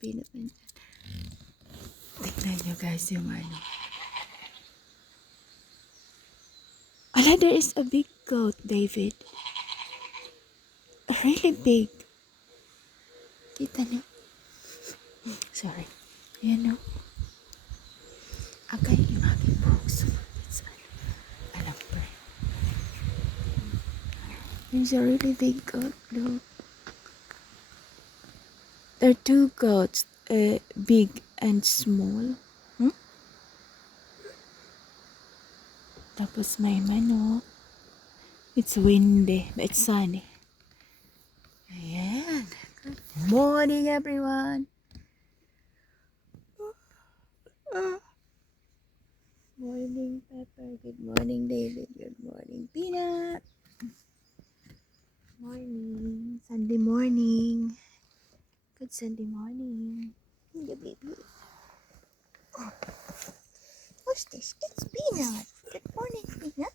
peanut nandyan. Tignan nyo guys yung ano. Ala, there is a big goat, David. Really big. Kita nyo? Sorry. Ayan o. Agay yung aking buhok. Alam pa. There's a really big goat. Look. There are two goats. Big and small. Tapos may manok. It's windy, but it's sunny. Ayan. Good morning, everyone. Morning, Pepper. Good morning, David. Good morning, Peanut. Morning. Sunday morning. Good Sunday morning. Good baby. What's this? It's Peanut. Good morning, Peanut.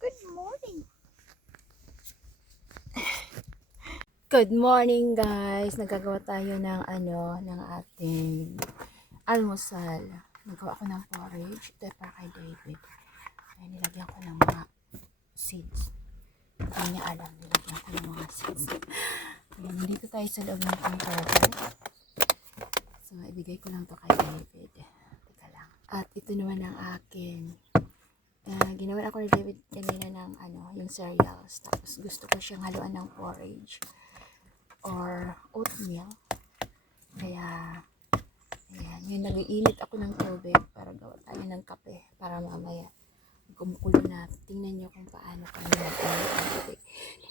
Good morning. Good morning, guys. Nagagawa tayo ng ng ating almusal. Nagawa ko ng porridge. Ito para kay David. Ay, nilagyan ko ng mga seeds. Hindi niya alam. Nilagyan ko ng mga seeds. Ayan, nandito tayo sa loob ng controller. So, ibigay ko lang to kay David. Teka lang. At ito naman ang akin. Ginawa ako ni David kanina ng yung cereals. Tapos gusto ko siyang haluan ng porridge or oatmeal. Kaya ayan, ngayon nag-iinit ako ng tubig para gawa tayo ng kape para mamaya kumukulo na. Tingnan niyo kung paano kami nag-iinit ng tubig.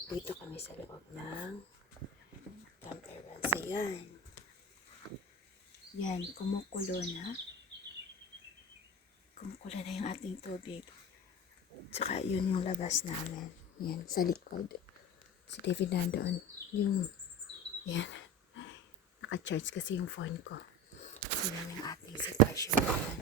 Dito kami sa loob ng campervan. So yan, kumukulo na. Kumukulo na yung ating tubig. Tsaka yun yung labas namin. Yan, sa likod. Si David nandoon. Yan. Naka-charge kasi yung phone ko. So yan yung ating sitwasyon naman.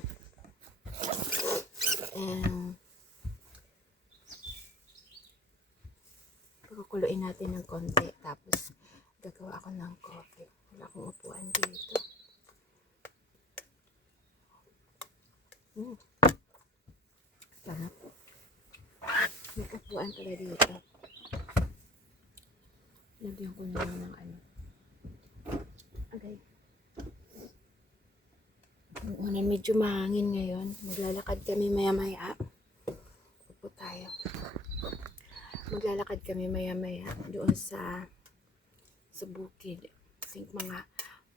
Pagkukuluin natin ng konti. Tapos gagawa ako ng coffee. Wala akong upuan dito. Sarap. May upuan pala dito. Lagyan ko na ng Okay. Una, medyo mahangin ngayon. Maglalakad kami maya-maya. Upo tayo. Maglalakad kami maya-maya doon sa bukid. I think mga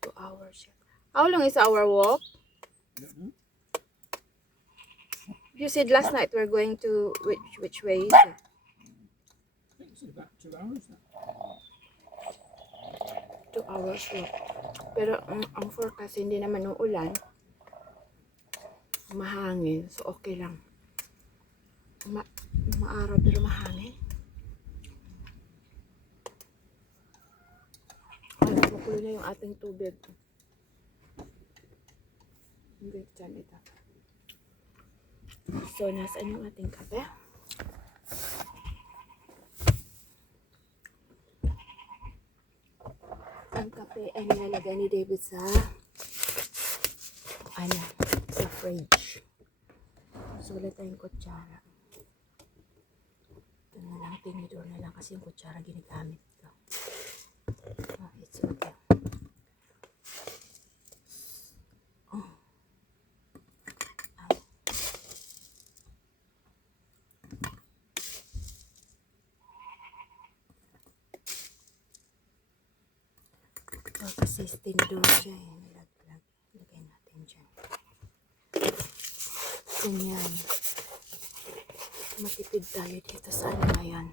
2 hours. How long is our walk? You said last night we're going to which way is it? I think it's about 2 hours now. 2 hours walk. Pero ang forecast hindi naman uulan. Mahangin. So okay lang. Maaraw pero mahangin. Ay, makulo na yung ating tubig. Hindi, dyan ito. So, nasaan yung ating kape? Ang kape ay nilalagay ni David sa fridge. So, wala tayong kutsara. Ito na lang, tinidor na lang kasi yung kutsara ginagamit ko. It's okay. Kasi tinidor siya nilaglag. Lagay natin dyan. Ganyan. Matipid tayo dito sa ngayon.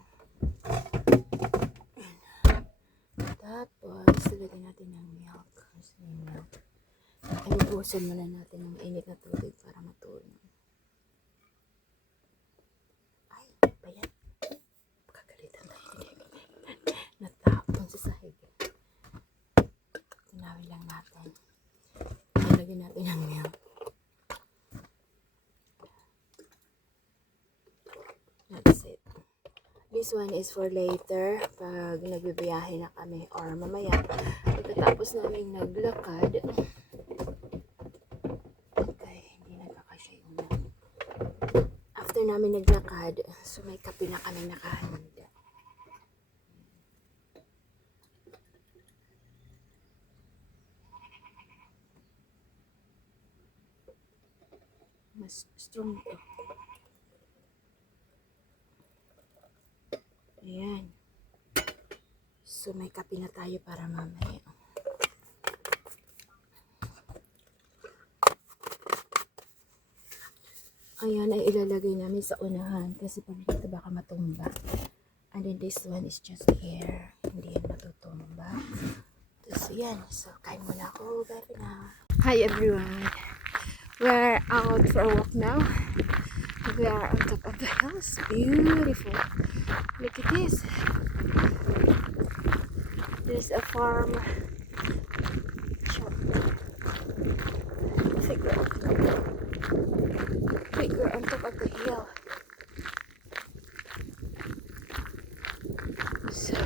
Tapos, lagyan natin ng milk. Ay, bubuhusan muna natin ng init na tubig para matunaw. Ay, bayan. Kagalitan tayo. Natapon sa sahig. Tinawin lang natin. Lagyan natin ng milk. That's it. This one is for later pag nagbibiyahe na kami or mamaya pag Pagkatapos namin naglakad, okay, hindi nagkakasya yung after namin naglakad, so may kape na kami nakahanda. Mas strong to. Ayan. So may kape na tayo para mamaya. Ayan ay ilalagay namin sa unahan kasi pag dito baka matumba. And then this one is just here. Hindi yan matutumba. Tapos yan. So kain muna ako. Bye na. Hi everyone. We're out for a walk now. We are on top of the hills. Beautiful. Look at this. There's a farm shop. We're on top of the hill. So,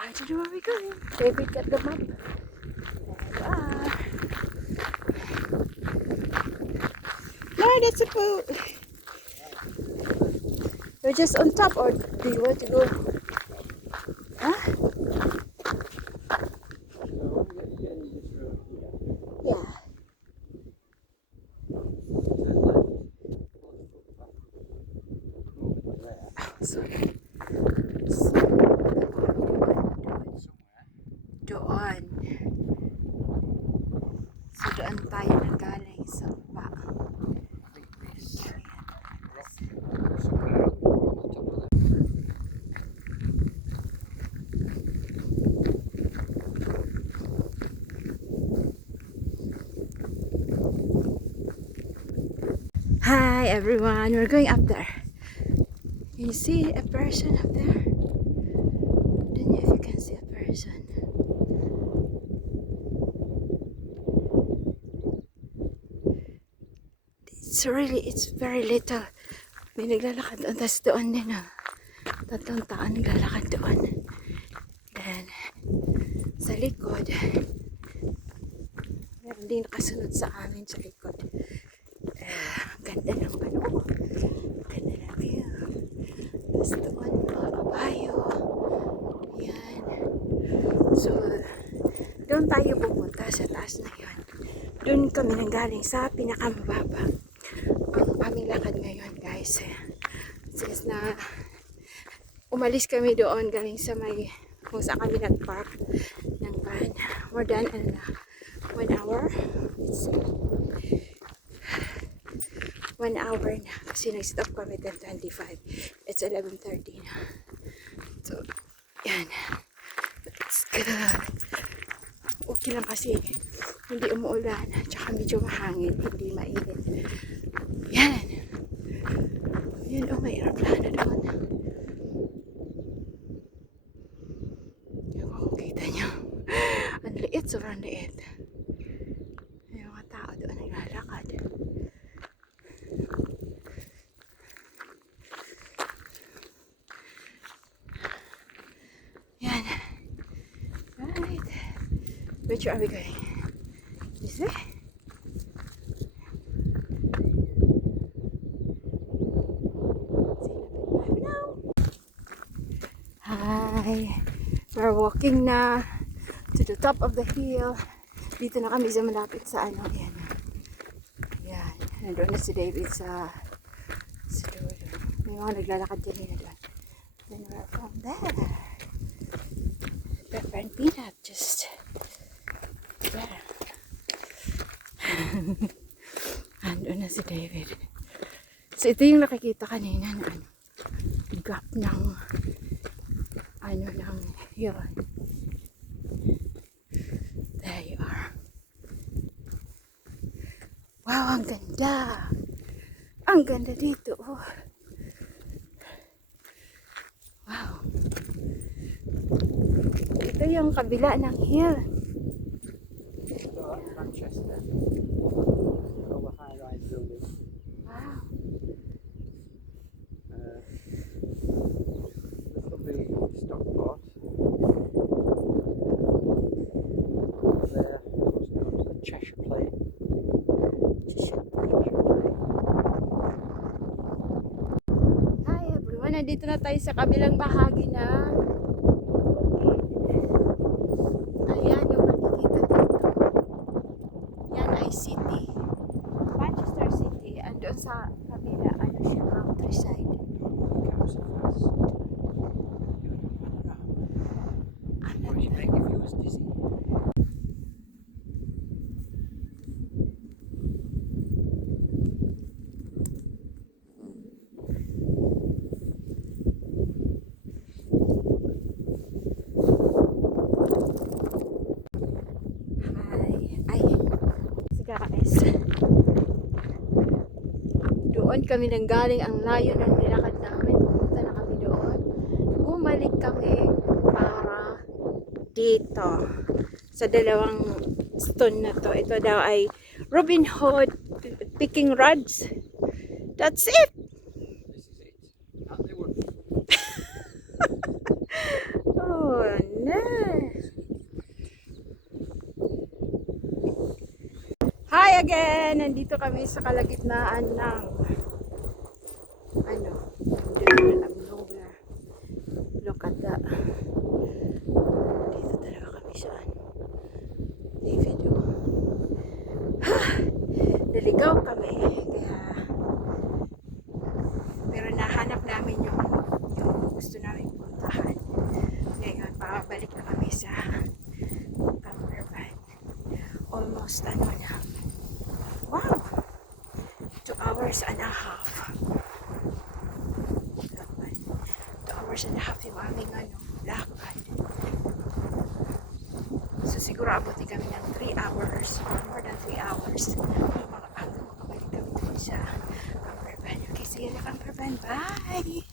I don't know where we're going. David got the map. There you are. No, that's a boat. You're just on top, or do you want to go? Huh? Yeah. Sorry. Doon. So doon tayo nanggaling sa pa. Hi everyone, we're going up there. Can you see a person up there? Don't know if you can see a person. It's very little. May naglalakad doon, tapos doon din tatlong tao naglalakad doon. Then, sa likod, meron din nakasunod sa amin sa likod. Ganda ng ganda ng view. Tapos doon, mga kabayo. Yan. So, doon tayo pupunta sa taas na yun. Doon kami nanggaling sa pinakamababa. Ang aming lakad ngayon, guys. Since na umalis kami doon galing sa may kung saan kami nag-park ng van. More than 1 hour. It's 1 hour na kasi nag-stop kami 10:25. It's 11:30 na. So, yan. It's good. Okay lang kasi hindi umuulan at saka medyo mahangin, hindi mainit. Yan. Yan, oh, may aeroplano doon. Yan, kung kita nyo. Ang liit, sobrang liit. Yung mga tao doon naglalakad. Yan. Right. Which are we going? This way? Hi! We're walking na to the top of the hill. Dito na kami sa malapit sa ano. Yan. Yan. Nandun na si David sa dulo. May mga naglalakad din na doon. Then we're from there. Pepper and peanut. Just there. Nandun na si David. So ito yung nakikita kanina na ano. Gap ng ano lang yun. There you are. Wow, ang ganda. Ang ganda dito. Oh. Wow. Ito yung kabila ng hill. Manchester. Over high-rise building. Wow. This will be Stockport. Cheshire Plain. Hi everyone, nandito na tayo sa kabilang bahagi na ayan yung makikita dito. Yan ay city. Manchester City. Andun sa kabila, ano siya, countryside. What would you make if you was dizzy? Ay, guys. Doon kami nang galing, ang layo ng nilakad namin. Pumunta na kami doon. Bumalik kami para dito. Sa dalawang stone na to. Ito daw ay Robin Hood picking rods. That's it! This is it. And they would. Oh, no. Hi again! Nandito kami sa kalagitnaan ng ano, middle of nowhere. Look at that. Dito talaga kami saan. David, oh. Naligaw kami. Kaya, pero nahanap namin yung gusto namin puntahan. Ngayon, babalik na kami sa camper van. Almost ano na. Wow! 2 hours and a half. 2 hours and a half yung aming lakad. So siguro abutin kami ng 3 hours or more than 3 hours. Makabalik kami dun sa camper van. Okay, see you in the camper van. Bye!